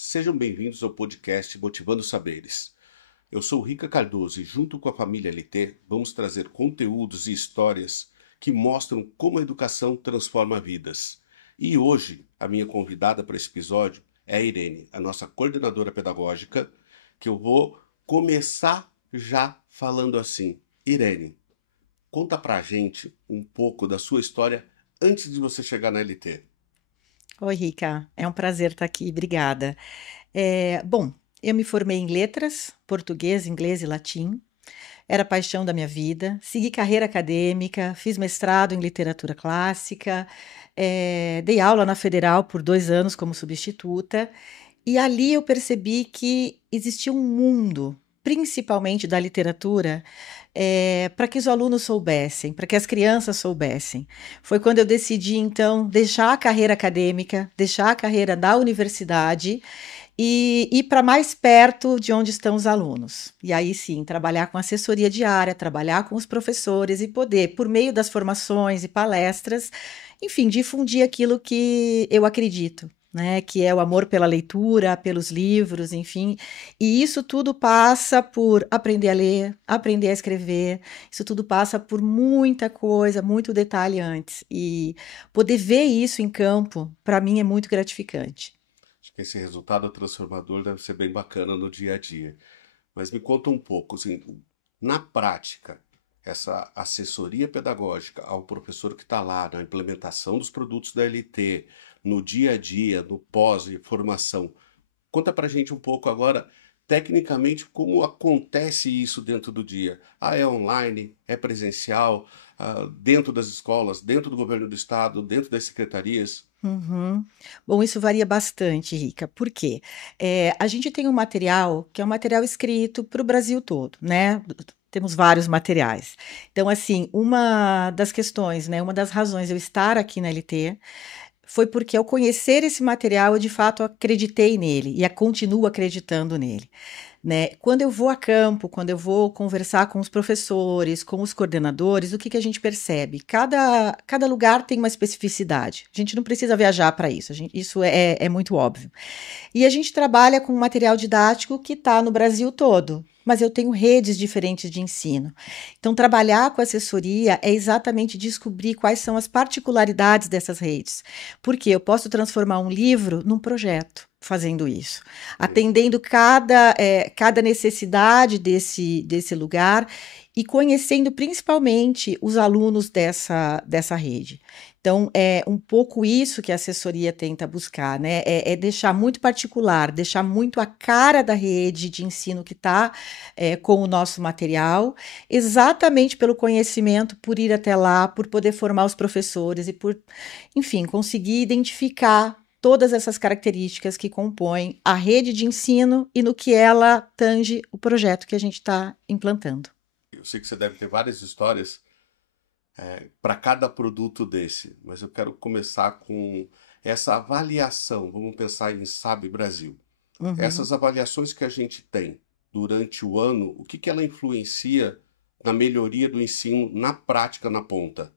sejam bem-vindos ao podcast Motivando Saberes. Eu sou Rica Cardoso e junto com a família LT vamos trazer conteúdos e histórias que mostram como a educação transforma vidas. E hoje a minha convidada para esse episódio é a Irene, a nossa coordenadora pedagógica, que eu vou começar já falando assim. Irene, conta pra gente um pouco da sua história antes de você chegar na LT. Oi, Rica, é um prazer estar aqui, obrigada. Bom, eu me formei em letras, português, inglês e latim, era a paixão da minha vida, segui carreira acadêmica, fiz mestrado em literatura clássica, dei aula na Federal por 2 anos como substituta, e ali eu percebi que existia um mundo, principalmente da literatura, para que os alunos soubessem, para que as crianças soubessem. Foi quando eu decidi, então, deixar a carreira acadêmica, deixar a carreira da universidade e ir para mais perto de onde estão os alunos. E aí sim, trabalhar com assessoria diária, trabalhar com os professores e poder, por meio das formações e palestras, enfim, difundir aquilo que eu acredito. Né, que é o amor pela leitura, pelos livros, enfim, e isso tudo passa por aprender a ler, aprender a escrever, isso tudo passa por muita coisa, muito detalhe antes, e poder ver isso em campo, para mim é muito gratificante. Acho que esse resultado transformador deve ser bem bacana no dia a dia. Mas me conta um pouco, assim, na prática, essa assessoria pedagógica ao professor que está lá na implementação dos produtos da LT, no dia a dia, no pós e formação. Conta pra gente um pouco agora, tecnicamente, como acontece isso dentro do dia. Ah, é online, é presencial, dentro das escolas, dentro do governo do estado, dentro das secretarias? Uhum. Bom, isso varia bastante, Rica. Por quê? A gente tem um material que é um material escrito para o Brasil todo, né? Temos vários materiais. Então, assim, uma das questões, né? Uma das razões de eu estar aqui na LT foi porque ao conhecer esse material, eu de fato acreditei nele e continuo acreditando nele. Né? Quando eu vou a campo, quando eu vou conversar com os professores, com os coordenadores, o que a gente percebe? Cada lugar tem uma especificidade. A gente não precisa viajar para isso, isso é muito óbvio. E a gente trabalha com um material didático que está no Brasil todo. Mas eu tenho redes diferentes de ensino. Então, trabalhar com assessoria é exatamente descobrir quais são as particularidades dessas redes. Porque eu posso transformar um livro num projeto fazendo isso, atendendo cada necessidade desse lugar e conhecendo principalmente os alunos dessa rede. Então, é um pouco isso que a assessoria tenta buscar, né? É deixar muito particular, deixar muito a cara da rede de ensino que está com o nosso material, exatamente pelo conhecimento, por ir até lá, por poder formar os professores e por, enfim, conseguir identificar todas essas características que compõem a rede de ensino e no que ela tange o projeto que a gente está implantando. Eu sei que você deve ter várias histórias para cada produto desse, mas eu quero começar com essa avaliação. Vamos pensar em SAB Brasil. Uhum. Essas avaliações que a gente tem durante o ano, o que ela influencia na melhoria do ensino na prática, na ponta?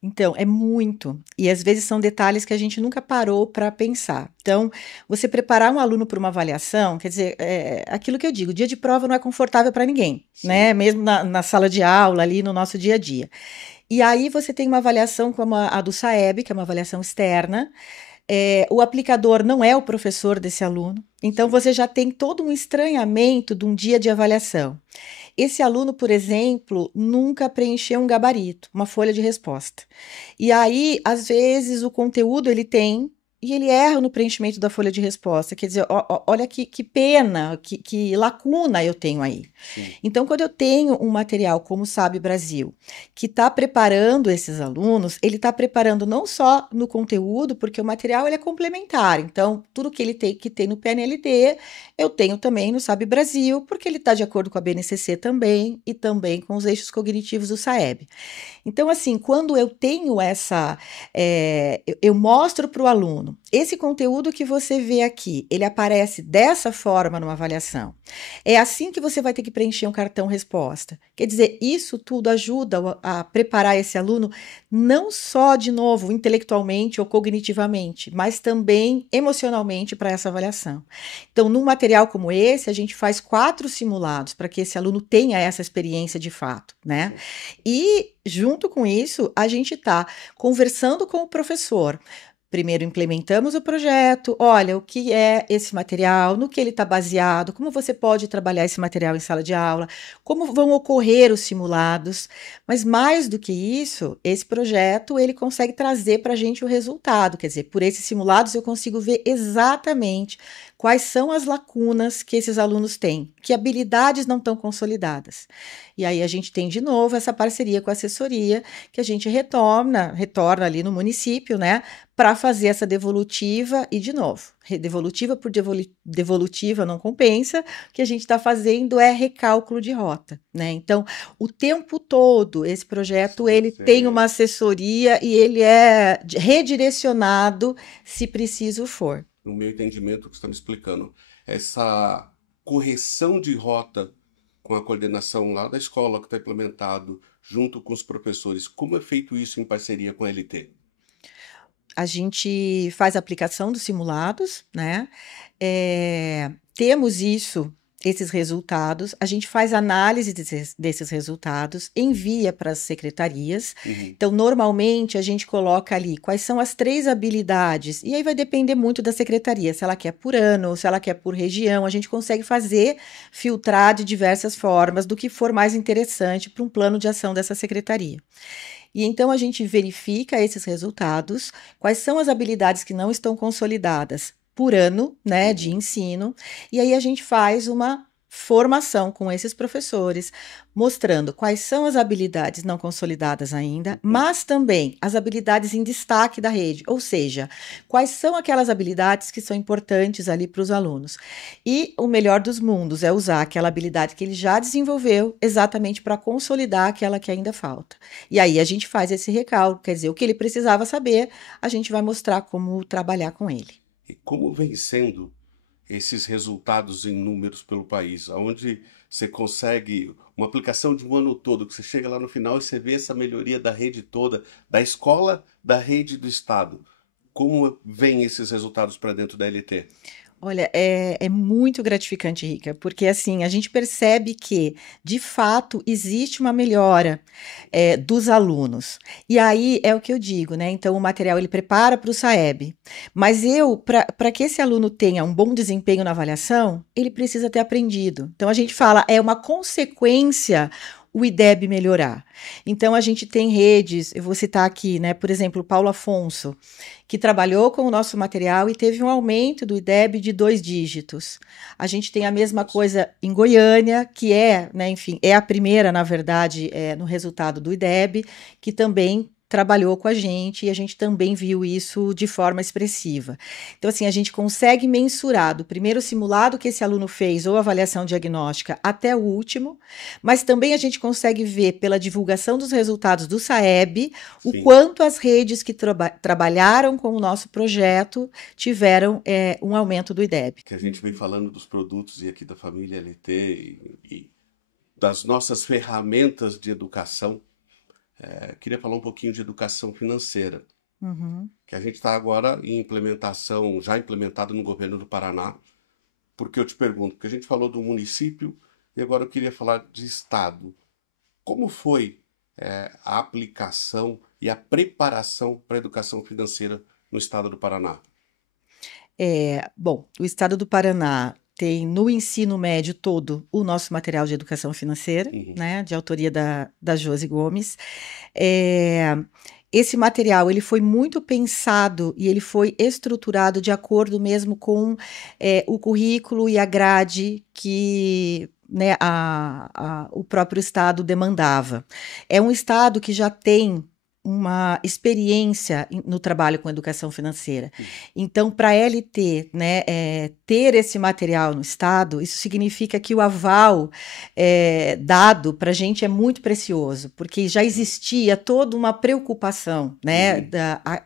Então, é muito. E às vezes são detalhes que a gente nunca parou para pensar. Então, você preparar um aluno para uma avaliação, quer dizer, aquilo que eu digo, dia de prova não é confortável para ninguém, né? Sim, Mesmo na sala de aula, ali no nosso dia a dia. E aí você tem uma avaliação como a do SAEB, que é uma avaliação externa. O aplicador não é o professor desse aluno, então sim. você já tem todo um estranhamento de um dia de avaliação. Esse aluno, por exemplo, nunca preencheu um gabarito, uma folha de resposta. E aí, às vezes, o conteúdo ele tem e ele erra no preenchimento da folha de resposta. Quer dizer, olha que pena, que lacuna eu tenho aí. Sim. Então, quando eu tenho um material como o Sabe Brasil, que está preparando esses alunos, ele está preparando não só no conteúdo, porque o material ele é complementar. Então, tudo que ele tem que ter no PNLD, eu tenho também no Sabe Brasil, porque ele está de acordo com a BNCC também e também com os eixos cognitivos do SAEB. Então, assim, quando eu tenho eu mostro para o aluno aluno, esse conteúdo que você vê aqui, ele aparece dessa forma numa avaliação. É assim que você vai ter que preencher um cartão resposta. Quer dizer, isso tudo ajuda a preparar esse aluno não só, de novo, intelectualmente ou cognitivamente, mas também emocionalmente para essa avaliação. Então, num material como esse, a gente faz 4 simulados para que esse aluno tenha essa experiência de fato, né? E, junto com isso, a gente está conversando com o professor. Primeiro implementamos o projeto, olha o que é esse material, no que ele está baseado, como você pode trabalhar esse material em sala de aula, como vão ocorrer os simulados, mas mais do que isso, esse projeto ele consegue trazer para a gente o resultado, quer dizer, por esses simulados eu consigo ver exatamente quais são as lacunas que esses alunos têm, que habilidades não estão consolidadas. E aí a gente tem de novo essa parceria com a assessoria, que a gente retorna ali no município, né, para fazer essa devolutiva e, de novo, devolutiva por devolutiva não compensa, o que a gente está fazendo é recálculo de rota, né? Então, o tempo todo, esse projeto, ele tem uma assessoria e ele é redirecionado se preciso for. No meu entendimento, o que você está me explicando, essa correção de rota com a coordenação lá da escola que está implementado, junto com os professores, como é feito isso em parceria com a LT? A gente faz a aplicação dos simulados, né? Temos esses resultados, a gente faz análise desses resultados, envia para as secretarias. Então, normalmente, a gente coloca ali quais são as 3 habilidades, e aí vai depender muito da secretaria, se ela quer por ano, se ela quer por região, a gente consegue filtrar de diversas formas do que for mais interessante para um plano de ação dessa secretaria. E então a gente verifica esses resultados, quais são as habilidades que não estão consolidadas por ano, né, de ensino, e aí a gente faz uma formação com esses professores, mostrando quais são as habilidades não consolidadas ainda, mas também as habilidades em destaque da rede, ou seja, quais são aquelas habilidades que são importantes ali para os alunos. E o melhor dos mundos é usar aquela habilidade que ele já desenvolveu exatamente para consolidar aquela que ainda falta. E aí a gente faz esse recálculo, quer dizer, o que ele precisava saber, a gente vai mostrar como trabalhar com ele. E como vem sendo esses resultados em números pelo país, onde você consegue uma aplicação de um ano todo, que você chega lá no final e você vê essa melhoria da rede toda, da escola, da rede do estado. Como vem esses resultados para dentro da LT? Olha, é muito gratificante, Rica, porque assim, a gente percebe que, de fato, existe uma melhora dos alunos. E aí é o que eu digo, né? Então, o material ele prepara para o SAEB. Mas para que esse aluno tenha um bom desempenho na avaliação, ele precisa ter aprendido. Então, a gente fala, é uma consequência o IDEB melhorar. Então, a gente tem redes, eu vou citar aqui, né? Por exemplo, o Paulo Afonso, que trabalhou com o nosso material e teve um aumento do IDEB de 2 dígitos. A gente tem a mesma coisa em Goiânia, que né, enfim, é a primeira, na verdade, no resultado do IDEB, que também trabalhou com a gente e a gente também viu isso de forma expressiva. Então, assim, a gente consegue mensurar do primeiro simulado que esse aluno fez ou avaliação diagnóstica até o último, mas também a gente consegue ver pela divulgação dos resultados do SAEB o quanto as redes que trabalharam com o nosso projeto tiveram um aumento do IDEB. Que a gente vem falando dos produtos e aqui da família LT e das nossas ferramentas de educação. Queria falar um pouquinho de educação financeira, que a gente está agora em implementação, já implementado no governo do Paraná, porque eu te pergunto, porque a gente falou do município e agora eu queria falar de estado. Como foi a aplicação e a preparação para a educação financeira no estado do Paraná? Bom, o estado do Paraná tem no ensino médio todo o nosso material de educação financeira, né, de autoria da Josi Gomes. Esse material ele foi muito pensado e ele foi estruturado de acordo mesmo com o currículo e a grade que, né, o próprio estado demandava. É um estado que já tem uma experiência no trabalho com educação financeira. Então, para a LT, né, ter esse material no Estado, isso significa que o aval dado para a gente é muito precioso, porque já existia toda uma preocupação, né,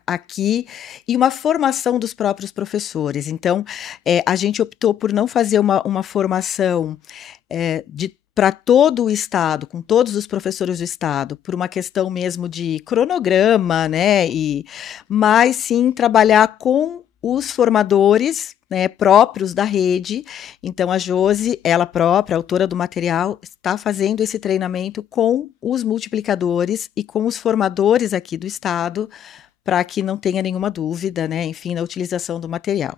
aqui e uma formação dos próprios professores. Então, a gente optou por não fazer uma formação para todo o Estado, com todos os professores do Estado, por uma questão mesmo de cronograma, né? Mas sim trabalhar com os formadores, né, próprios da rede. Então, a Josi, ela própria, autora do material, está fazendo esse treinamento com os multiplicadores e com os formadores aqui do Estado, para que não tenha nenhuma dúvida, né, enfim, na utilização do material.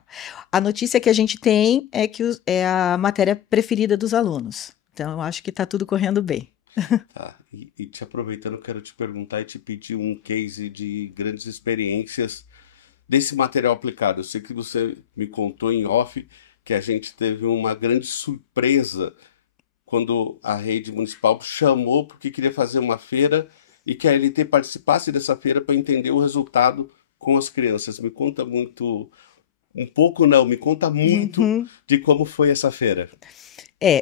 A notícia que a gente tem é que é a matéria preferida dos alunos. Então, eu acho que está tudo correndo bem. Tá. E te aproveitando, quero te perguntar e te pedir um case de grandes experiências desse material aplicado. Eu sei que você me contou em off que a gente teve uma grande surpresa quando a rede municipal chamou porque queria fazer uma feira e que a LT participasse dessa feira para entender o resultado com as crianças. Me conta muito, um pouco não, me conta muito de como foi essa feira.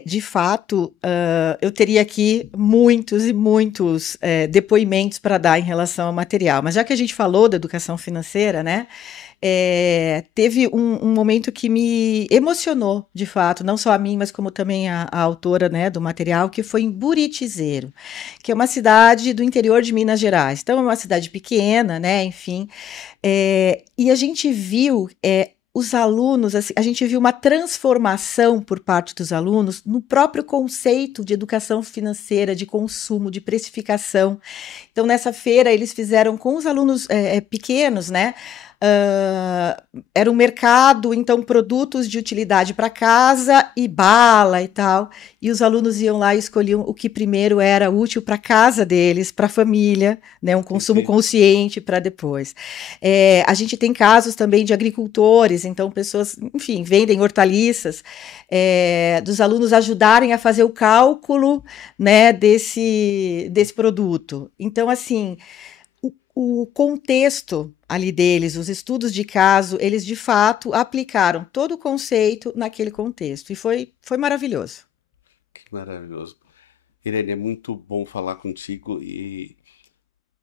De fato, eu teria aqui muitos e muitos depoimentos para dar em relação ao material, mas já que a gente falou da educação financeira, né, teve um momento que me emocionou, de fato, não só a mim, mas como também a autora, né, do material, que foi em Buritizeiro, que é uma cidade do interior de Minas Gerais. Então, é uma cidade pequena, né, enfim, e a gente viu os alunos, assim, a gente viu uma transformação por parte dos alunos no próprio conceito de educação financeira, de consumo, de precificação. Então, nessa feira, eles fizeram com os alunos pequenos, né? Era um mercado, então, produtos de utilidade para casa e bala e tal. E os alunos iam lá e escolhiam o que primeiro era útil para a casa deles, para a família, né? Um consumo consciente para depois. A gente tem casos também de agricultores, então, pessoas, enfim, vendem hortaliças, dos alunos ajudarem a fazer o cálculo, né, desse produto. Então, assim, o contexto ali deles, os estudos de caso, eles de fato aplicaram todo o conceito naquele contexto. E foi maravilhoso. Que maravilhoso. Irene, é muito bom falar contigo e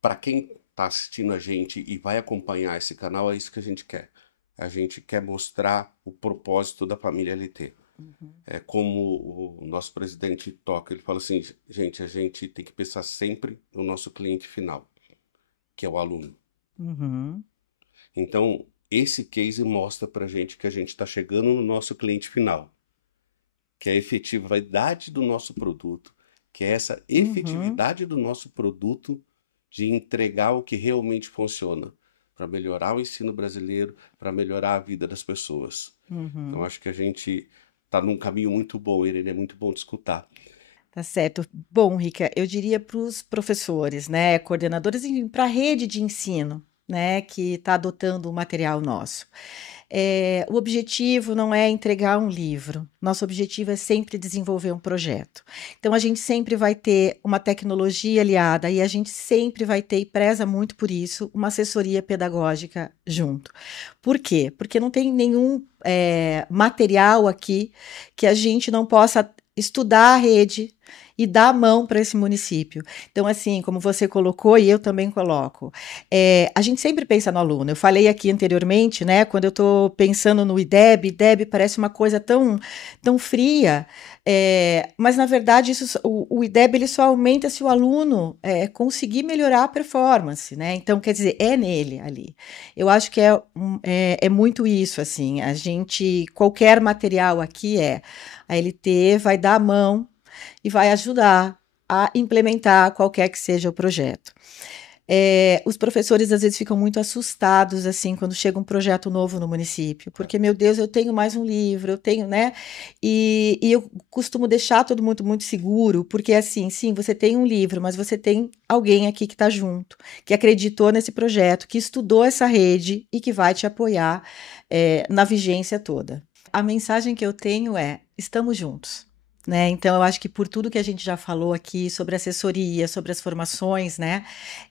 para quem está assistindo a gente e vai acompanhar esse canal, é isso que a gente quer. A gente quer mostrar o propósito da família LT. É como o nosso presidente toca, ele fala assim, gente, a gente tem que pensar sempre no nosso cliente final, que é o aluno. Então, esse case mostra para a gente que a gente está chegando no nosso cliente final, que é a efetividade do nosso produto, que é essa efetividade do nosso produto de entregar o que realmente funciona, para melhorar o ensino brasileiro, para melhorar a vida das pessoas. Então, acho que a gente está num caminho muito bom, ele é muito bom de escutar. Tá certo. Bom, Rica, eu diria para os professores, né, coordenadores, para a rede de ensino, né, que está adotando o material nosso. O objetivo não é entregar um livro, nosso objetivo é sempre desenvolver um projeto. Então, a gente sempre vai ter uma tecnologia aliada e a gente sempre vai ter, e preza muito por isso, uma assessoria pedagógica junto. Por quê? Porque não tem nenhum material aqui que a gente não possa estudar a rede e dar a mão para esse município. Então, assim, como você colocou e eu também coloco, a gente sempre pensa no aluno. Eu falei aqui anteriormente, né, quando eu estou pensando no IDEB parece uma coisa tão, tão fria, mas na verdade o IDEB ele só aumenta se o aluno conseguir melhorar a performance, né? Então, quer dizer, é nele ali. Eu acho que é muito isso, assim, qualquer material aqui a LT vai dar a mão e vai ajudar a implementar qualquer que seja o projeto. Os professores às vezes ficam muito assustados assim quando chega um projeto novo no município, porque, meu Deus, eu tenho mais um livro, eu tenho, né? E eu costumo deixar todo mundo muito seguro, porque assim, sim, você tem um livro, mas você tem alguém aqui que está junto, que acreditou nesse projeto, que estudou essa rede e que vai te apoiar na vigência toda. A mensagem que eu tenho é: estamos juntos. né? Então, eu acho que por tudo que a gente já falou aqui sobre assessoria, sobre as formações, né?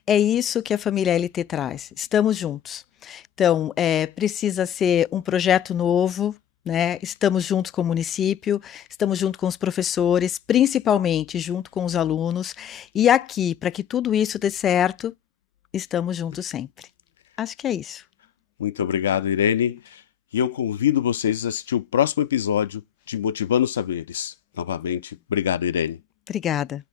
É isso que a família LT traz. Estamos juntos. Então, precisa ser um projeto novo, né? Estamos juntos com o município, estamos junto com os professores, principalmente junto com os alunos. E aqui, para que tudo isso dê certo, estamos juntos sempre. Acho que é isso. Muito obrigado, Irene. E eu convido vocês a assistir o próximo episódio de Motivando Saberes. Novamente, obrigado, Irene. Obrigada.